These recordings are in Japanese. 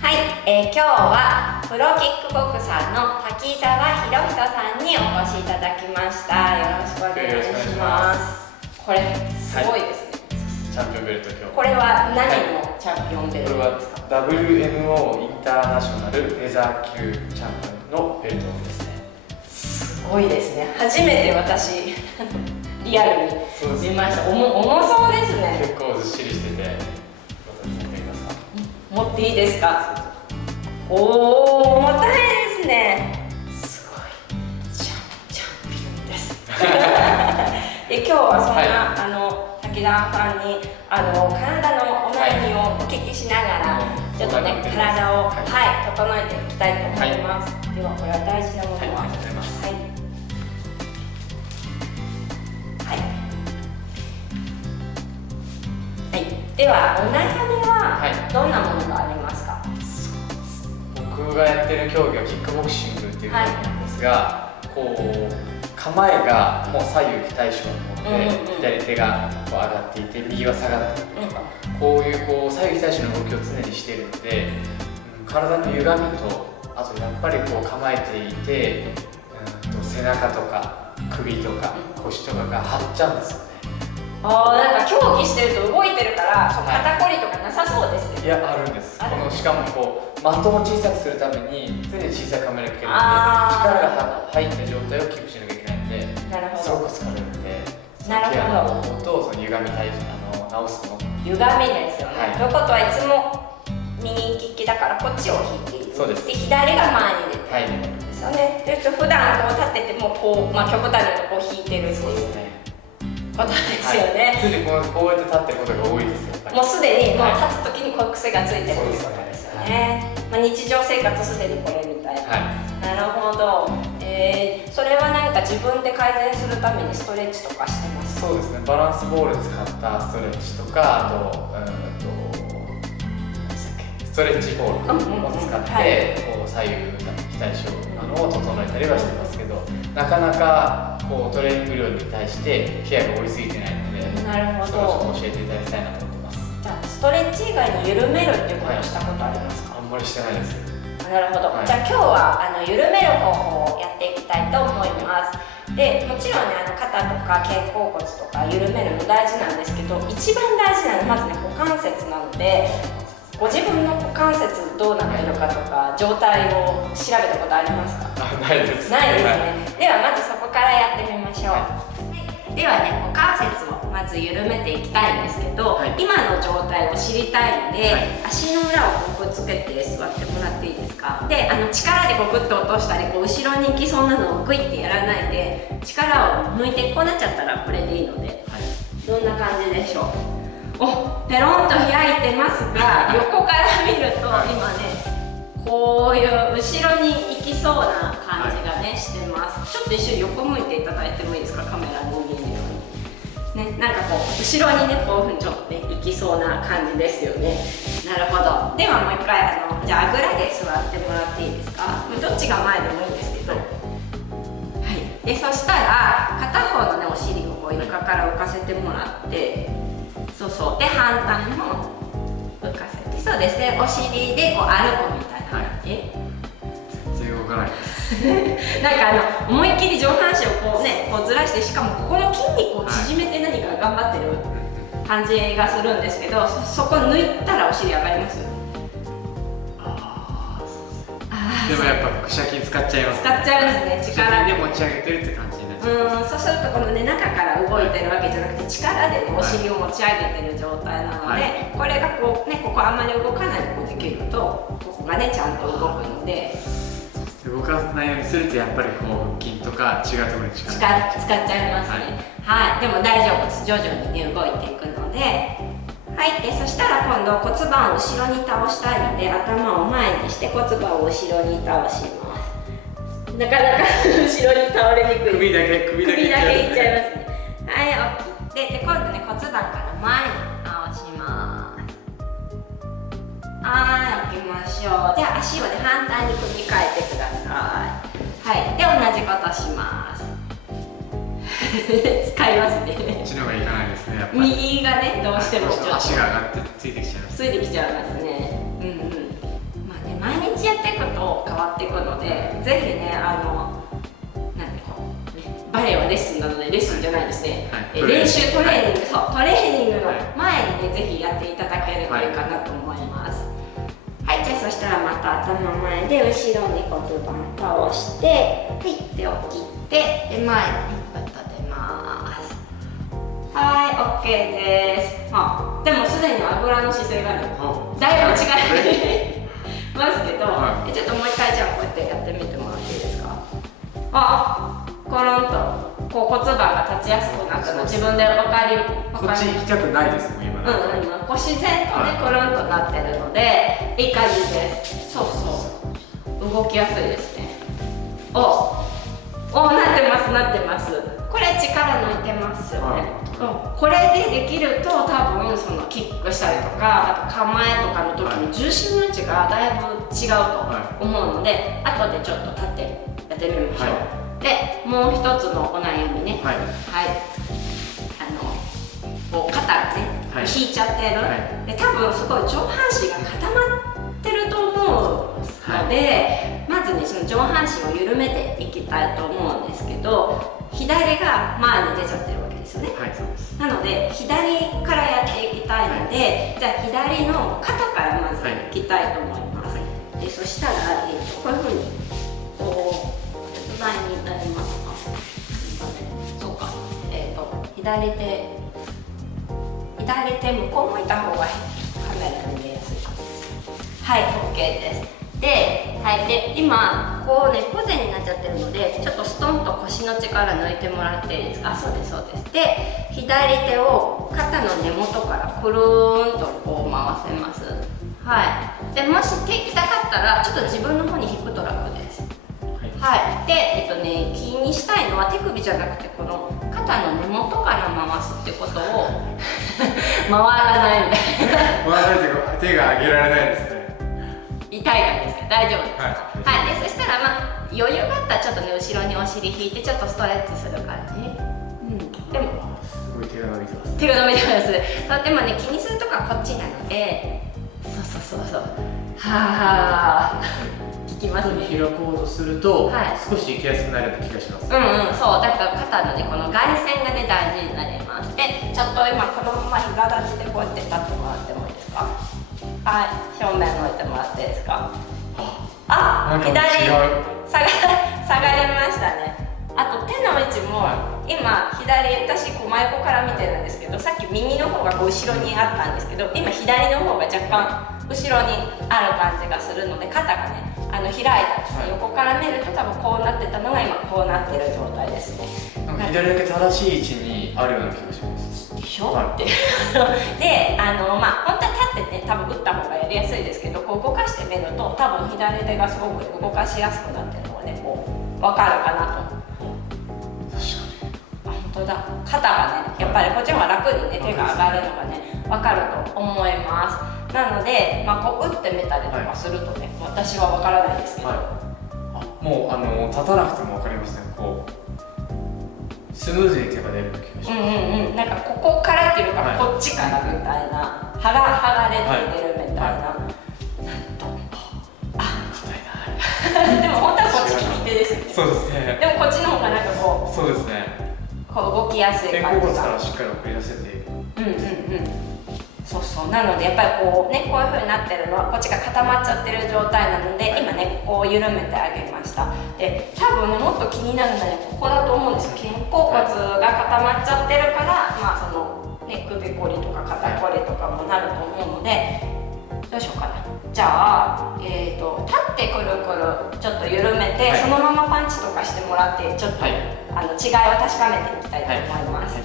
はい、今日はプロキックボクサーの滝沢博人さんにお越しいただきました。よろしくお願いします。これすごいですね。チャンピオンベルト今日。これは何のチャンピオンベルトですか？これは WMO インターナショナルフェザー級チャンピオンのベルトですね。すごいですね。初めて私リアルに見ました。重そうですね。結構ずっしりしてて、持っていいですか？おお、重たいですね。すごい。チャンピオンです。で、今日はそんな、滝沢さんに体のお悩みをお聞きしながら、ちょっとね体を、整えていきたいと思います。ではこれは大事なものは、ありがとうございます。ではお悩みはどんなものがありますか？僕がやってる競技はキックボクシングっていう競技なんですが、こう構えがもう左右非対称なので、左手がこう上がっていて右は下がっているとか、こういう左右非対称の動きを常にしているので、体の歪みと、あとやっぱりこう構えていて、背中とか首とか腰とかが張っちゃうんですよね。なんか競技してると動いてるから肩こりとかなさそうですよね。いや、あるんです。しかもこう的を小さくするために常に小さいカメラかけるので、力が入った状態をキープしなきゃいけないので、すごく疲れるので、ケアの方法とその歪み直すの歪みですよね。ということはいつも右利きだからこっちを引いている。そうです。で、左が前に出てるんですよね。で、普段こう立っててもこう、極端にこう引いてるっていうことですよね。常にこうやって立ってることが多いですよ。もうすでに立つ時にこう癖がついてるっていうことですよね。日常生活すでにこれみたいな。なるほど。それは何か自分で改善するためにストレッチとかしてます？そうですね。バランスボール使ったストレッチとか、あとストレッチボールを使ってこう左右非対称なのを整えたりはしてますけど、なかなかこうトレーニング量に対してケアが追いすぎてないので、なるほど。それを教えていただきたいなと思ってます。じゃあストレッチ以外に緩めるっていうことをしたことありますか？あんまりしてないです。なるほど。じゃあ今日は緩める方法をやっていきたいと思います。で、もちろんね肩とか肩甲骨とか緩めるの大事なんですけど、一番大事なのはまずね股関節なので、ご自分の股関節どうなってるかとか状態を調べたことありますか？ないです。ないですね。ではまずそこからやってみましょう。ではね、股関節をまず緩めていきたいんですけど、今の状態を知りたいので、足の裏をこうくっつけて座ってもらっていいですか？で、力でこうグッと落としたり後ろに行きそうなのをグイってやらないで、力を抜いてこうなっちゃったらこれでいいので、どんな感じでしょう？ペロンと開いてますが、横から見ると今ねこういう後ろに行きそうな感じがねしてます。ちょっと一緒に横向いていただいてもいいですか？カメラに見えるようにね、なんかこう後ろにねこういうふうにちょっとね行きそうな感じですよね。なるほど。ではもう一回じゃああぐらで座ってもらっていいですか？どっちが前でもいいんですけど、でそしたら片方のねお尻をこう床から浮かせてもらって、で反対も浮かせて、そうですね、お尻でこう歩くみたいな感じ。全然動かないです。なんか思いっきり上半身をこうねこうずらして、しかもここの筋肉を縮めて何か頑張ってる感じがするんですけど、そこ抜いたらお尻上がります？でもやっぱ腹斜筋使っちゃいます。使っちゃうんですね。力で持ち上げてるって感じになっちゃう。そうするとこのね中から動いてるわけじゃなくて、力でねお尻を持ち上げてる状態なので、これがこうねここあんまり動かないでこうできると、ここがねちゃんと動くので。動かないようにするとやっぱりこう腹筋とか違うところに力使っちゃいますね。でも大丈夫です。徐々にね動いていくので。でそしたら今度骨盤を後ろに倒したいので、頭を前にして骨盤を後ろに倒します。なかなか後ろに倒れにくい。首だけいっちゃいますね。起きて、で今度ね骨盤から前に倒します。起きましょう。で足をね反対に組み替えてください。で同じことします。使いますね。こっちの方がいかないですね。やっぱり右がねどうしてもちょっと足が上がってついてきちゃいます。ついてきちゃいますね。わっていくので、ぜひねバレエはレッスンなので、レッスンじゃないですね、練習トレーニング、そうトレーニングの前にねぜひやっていただけるといいかなと思います。はい、じゃあそしたらまた頭前で後ろに骨盤倒して、はい、手を切ってで前に立てます。はい、OK です。でもすでにあぐらの姿勢がねだいぶ違いますけど、ちょっともう一回じゃあこうやってやってみてもらっていいですか。コロンとこう骨盤が立ちやすくなったの自分で分かりこっち行きたくないですもん今。こう自然とねコロンとなってるのでいい感じです。そうそう動きやすいですね。なってますなってます。これ力抜いてますよね。これでできると多分そのキックしたりとかあと構えとかの時に重心の位置がだいぶ違うと思うので、後でちょっと立ってやってみましょう。でもう一つのお悩みね、こう肩がね、引いちゃってる、で多分すごい上半身が固まってると思うので、まずねその上半身を緩めていきたいと思うんですけど、左が前に出ちゃってるわけですよね。なので左からやっていきたいので、じゃあ左の肩からまずいきたいと思います。でそしたら、こういうふうにこう前になりますか。そうか。左手向こう向いた方がカメラに見えやすいかもです。はい、OK です。で、今こう猫背になっちゃってるので、ちょっとストンと腰の力抜いてもらっていいですか。そうですそうです。で、左手を肩の根元からくるーんとこう回せます。はい。で、もし手痛かったらちょっと自分の方に引くと楽です。はい、で、気にしたいのは手首じゃなくてこの肩の根元から回すってことを回らないみたいな回らないというか手が上げられないですね。痛い感じですか。大丈夫ですか。はい、でそしたら余裕があったらちょっとね後ろにお尻引いてちょっとストレッチする感じ。でもすごい手が伸びてます。手が伸びてます。そうでもね気にするとこはこっちなので、そうはあきますね。開こうとすると、少し行きやすくなるような気がします。そうだから肩のねこの外旋がね大事になります。でちょっと今このまま膝立ちでこうやって立ってもらってもいいですか。はい、正面向いてもらっていいですか。左下がりましたね。あと手の位置も、今左私こう真横から見てるんですけど、さっき右の方がこう後ろにあったんですけど、今左の方が若干後ろにある感じがするので、肩がね開いた、横から見ると多分こうなってたのが今こうなってる状態ですね。左だけ正しい位置にあるような気がします。でしょ、ってで本当は立ってね多分打った方がやりやすいですけど、こう動かしてみると多分左手がすごく動かしやすくなってるのがねこう分かるかなと。本当だ、肩がねやっぱりこっちの方が楽にね手が上がるのがね分かると思います。なので、こう打ってみたりとかするとね、私は分からないですけど、もう立たなくても分かりますね。こうスムーズに手が出る気がします。なんかここからっていうか、こっちからみたいな、剥がれてるみたいな。硬いな。でも本当はこっち利き手ですね。そうですね。でもこっちの方がなんかこう、そうですね。こう動きやすい感じが。肩甲骨からしっかり送り出せて。そうなのでやっぱりこういう風になってるのはこっちが固まっちゃってる状態なので、今ねこう緩めてあげました。で多分ねもっと気になるのはここだと思うんですよ。肩甲骨が固まっちゃってるからそのね首こりとか肩こりとかもなると思うので、どうしようかな。じゃあ立ってくるくるちょっと緩めて、そのままパンチとかしてもらってちょっと、違いを確かめていきたいと思います。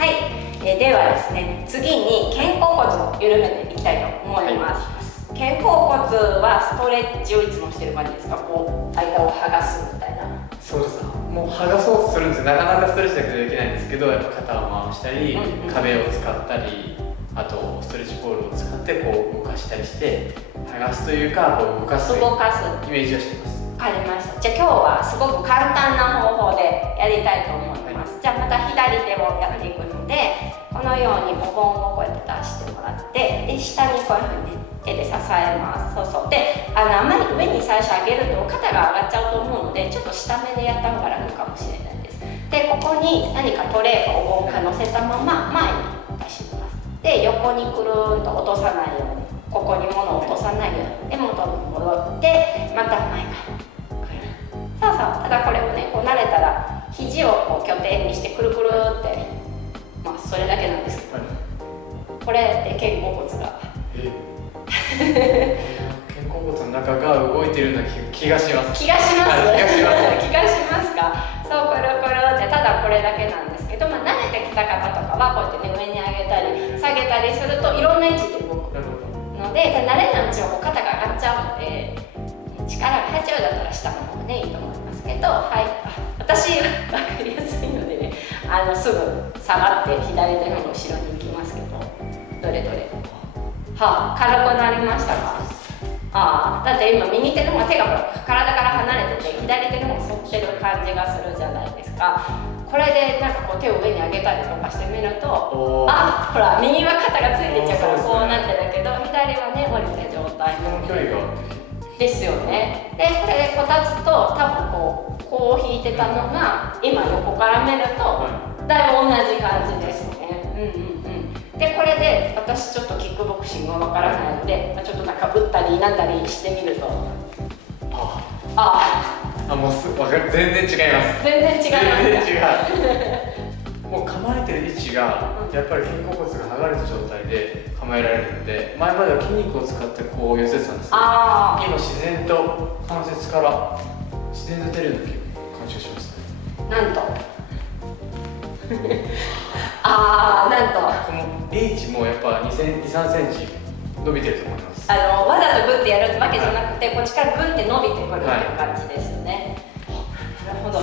はい、ではですね、次に肩甲骨を緩めていきたいと思います。肩甲骨はストレッチをいつもしてる感じですか。こう間を剥がすみたいな。そうです。もう剥がそうとするんですよ。なかなかストレッチだけでできないんですけど、やっぱ肩を回したり、壁を使ったり、あとストレッチボールを使ってこう動かしたりして剥がすというか、こう動かすイメージをしています。わかりました。じゃあ今日はすごく簡単な方法でやりたいと思います。じゃあまた左手をやっていくので、このようにお盆をこうやって出してもらって、で下にこういうふうに手で支えます。であまり上に最初上げると肩が上がっちゃうと思うので、ちょっと下目でやった方が楽かもしれないです。でここに何かトレーかお盆か乗せたまま前に出します。で横にくるんと落とさないように、ここに物を落とさないように、で元に戻ってまた前からくる。そうそう。ただこれもね、こう慣れたら肘をこう拠点にしてくるくるって、まあそれだけなんですけど、これって肩甲骨が肩甲骨の中が動いてるような気がします。気がします。はい、気がしますか。そう、くるくるってただこれだけなんですけど、まあ、慣れてきた方とかはこうやってね、上に上げたり下げたりするといろんな位置で動くので、慣れないうちはこう肩が上がっちゃうので、力が入っちゃうだったら下の方がねいいと思いますけど、はい、私分かりやすいのでね、すぐ下がって左手の後ろに行きますけど、どれどれ、はあ、軽くなりましたか。ああ、だって今右手の方が手が体から離れてて左手の方が反ってる感じがするじゃないですか。これでなんかこう手を上に上げたりとかしてみると、あ、ほら右は肩がついてちゃうからこうなってるけど、左はね降りた状態の距離がですよね。でこれでこたつと多分こう引いてたのが今横から見るとだいぶ同じ感じですね。でこれで私ちょっとキックボクシングはわからないので、ちょっとなんか打ったりなんだりしてみると、もう全然違います。全然違います。全然違う。もう構えてる位置がやっぱり肩甲骨が剥がれた状態で構えられるので、前までは筋肉を使ってこう寄せてたんですけど、今自然と関節から自然と出るような感じがしますね。なんとなんとこのリーチもやっぱ2、3センチ伸びてると思います。わざとグッてやるわけじゃなくて、こっちからグンって伸びてくるっていう感じですよね。なるほど。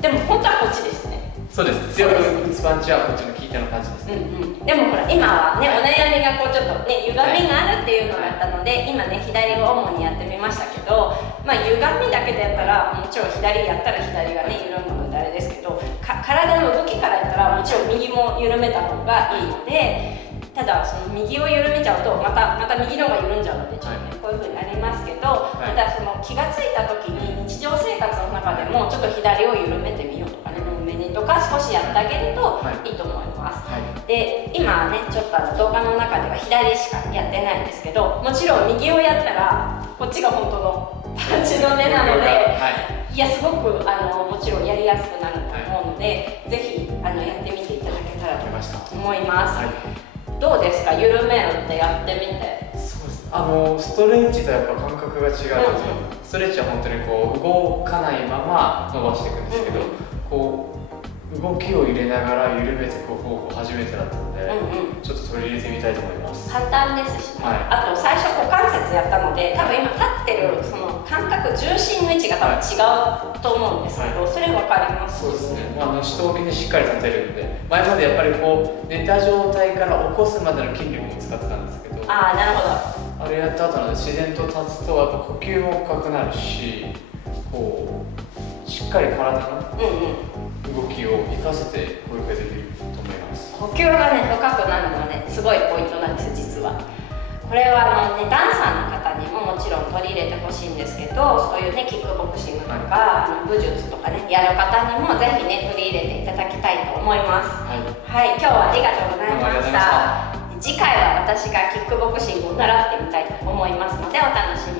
でも本当はこっちですね。そうです。強く打つパンチはこっちの効いたの感じですね。でもほら今はね、お悩みがこうちょっとね、歪みがあるっていうのだったので、今ね左を主にやってみましたけど、まあ歪みだけでやったらもちろん左やったら左がね緩むのであれですけど、体の動きからやったらもちろん右も緩めた方がいいので、ただその右を緩めちゃうとまた右の方が緩んじゃうのでちょっとね、こういう風になりますけど、ただその気がついた時に日常生活の中でもちょっと左を緩めてみようとかね、右目にとか少しやってあげるといいと思います。で今はねちょっと動画の中では左しかやってないんですけど、もちろん右をやったらこっちが本当のパンチの目なので、いやすごくもちろんやりやすくなると思うので、ぜひやってみていただけたらと思います。どうですか、緩めるってやってみて。そうです。ストレッチとやっぱ感覚が違うんですよ。ストレッチは本当にこう動かないまま伸ばしていくんですけど、こう動きを入れながら緩めていく方法初めてだったので、ちょっと取り入れてみたいと思います。簡単ですしね、あと最初股関節やったので、多分今立ってるその感覚、重心の位置が多分違うと思うんですけど、それ分かります？そうですね。四頭筋でしっかり立てるんで、前までやっぱりこう寝た状態から起こすまでの筋力も使ってたんですけど、なるほど。あれやった後なので自然と立つとやっぱ呼吸も深くなるし、こうしっかり体の動きを生かせてこういう風できると思います。呼吸がね深くなるのはねすごいポイントなんです実は。これはダンサーの方にももちろん取り入れてほしいんですけど、そういうねキックボクシングとか、武術とかねやる方にもぜひね取り入れていただきたいと思います。はい、今日はありがとうございました。次回は私がキックボクシングを習ってみたいと思いますのでお楽しみに。